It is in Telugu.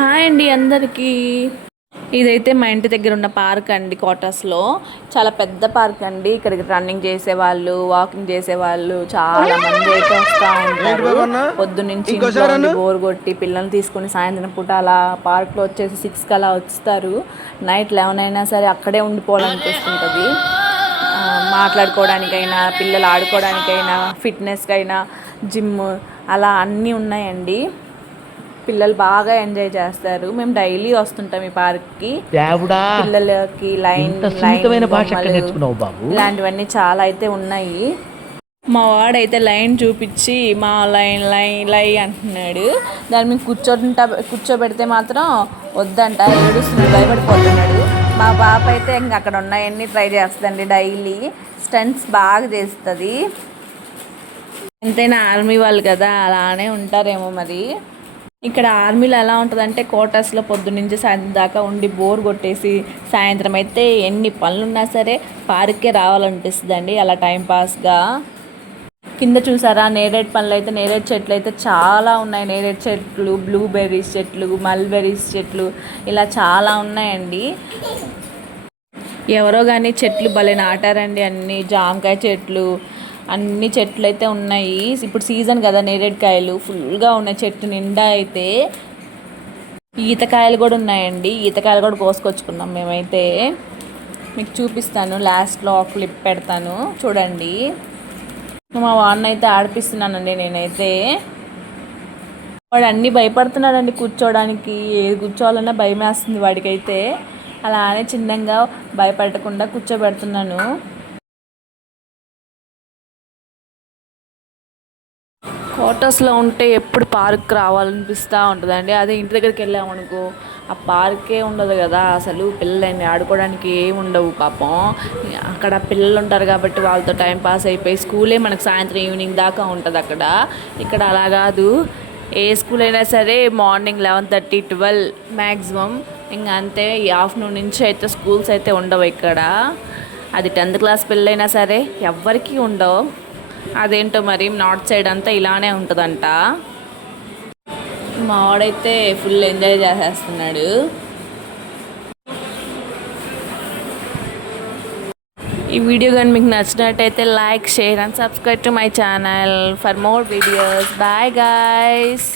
హాయ్ అండి అందరికీ. ఇదైతే మా ఇంటి దగ్గర ఉన్న పార్క్ అండి, క్వార్టర్స్లో. చాలా పెద్ద పార్క్ అండి. ఇక్కడికి రన్నింగ్ చేసేవాళ్ళు, వాకింగ్ చేసేవాళ్ళు చాలా మంది అయితే వస్తూ ఉంటారు. పొద్దున్నుంచి ఇంట్లో ఉండి బోర్ కొట్టి పిల్లల్ని తీసుకొని సాయంత్రం పూట అలా పార్క్లో వచ్చేసి 6కి అలా వస్తారు. నైట్ 11 అయినా సరే అక్కడే ఉండిపోవాలనిపిస్తుంటుంది. మాట్లాడుకోవడానికైనా, పిల్లలు ఆడుకోవడానికైనా, ఫిట్నెస్కైనా, జిమ్ అలా అన్నీ ఉన్నాయండి. పిల్లలు బాగా ఎంజాయ్ చేస్తారు. మేము డైలీ వస్తుంటాం ఈ పార్క్కి. పిల్లలకి లైన్ ఇలాంటివన్నీ చాలా అయితే ఉన్నాయి. మా వాడైతే లైన్ చూపించి మా లైన్ లైన్ లై అంటున్నాడు. దాని మీద కూర్చోబెడితే మాత్రం వద్దంట, ఏడుస్తున్నాడు, భయపడిపోతున్నాడు. మా పాప అయితే ఇంక అక్కడ ఉన్నాయన్నీ ట్రై చేస్తుందండి. డైలీ స్టంట్స్ బాగా చేస్తుంది. ఎంతైనా ఆర్మీ వాళ్ళు కదా, అలానే ఉంటారేమో మరి. ఇక్కడ ఆర్మీలో ఎలా ఉంటుందంటే క్వార్టర్స్లో పొద్దున్నుంచి సాయంత్రం దాకా ఉండి బోర్ కొట్టేసి సాయంత్రం అయితే ఎన్ని పనులున్నా సరే పార్క్కే రావాలనిపిస్తుందండి, అలా టైంపాస్గా. కింద చూసారా నేరేడు పనులు అయితే, నేరేడు చెట్లు అయితే చాలా ఉన్నాయి. నేరేడు చెట్లు, బ్లూబెర్రీస్ చెట్లు, మల్బెర్రీస్ చెట్లు ఇలా చాలా ఉన్నాయండి. ఎవరో కానీ చెట్లు భలే నాటారండి. అన్ని జామకాయ చెట్లు, అన్ని చెట్లు అయితే ఉన్నాయి. ఇప్పుడు సీజన్ కదా, నేరేడుకాయలు ఫుల్గా ఉన్నాయి చెట్టు నిండా. అయితే ఈతకాయలు కూడా ఉన్నాయండి. ఈతకాయలు కూడా కోసుకొచ్చుకున్నాం మేమైతే. మీకు చూపిస్తాను, లాస్ట్లో ఒక క్లిప్ పెడతాను చూడండి. మా వాడిని అయితే ఆడిపిస్తున్నానండి నేనైతే. వాడు అన్నీ భయపడుతున్నాడండి కూర్చోడానికి. ఏది కూర్చోవాలన్నా భయం వేస్తుంది వాడికైతే. అలానే చిన్నగా భయపెట్టకుండా కూర్చోబెడుతున్నాను. క్వార్టర్స్లో ఉంటే ఎప్పుడు పార్క్ రావాలనిపిస్తూ ఉంటుందండి. అదే ఇంటి దగ్గరికి వెళ్ళామనుకో ఆ పార్కే ఉండదు కదా, అసలు పిల్లలని ఆడుకోవడానికి ఏమి ఉండవు పాపం. అక్కడ పిల్లలు ఉంటారు కాబట్టి వాళ్ళతో టైం పాస్ అయిపోయి స్కూలే మనకు సాయంత్రం ఈవినింగ్ దాకా ఉంటుంది అక్కడ. ఇక్కడ అలా కాదు, ఏ స్కూల్ అయినా సరే మార్నింగ్ 11:30, 12 మ్యాక్సిమం. ఇంకా అంతే. ఈ ఆఫ్టర్నూన్ నుంచి అయితే స్కూల్స్ అయితే ఉండవు ఇక్కడ. అది 10th క్లాస్ పిల్లలైనా సరే ఎవ్వరికీ ఉండవు. అదేంటో మరి నార్త్ సైడ్ అంతా ఇలానే ఉంటుందంట. మా వాడైతే ఫుల్ ఎంజాయ్ చేసేస్తున్నాడు. ఈ వీడియో కానీ మీకు నచ్చినట్టయితే like, share and subscribe to my channel for more videos. Bye guys.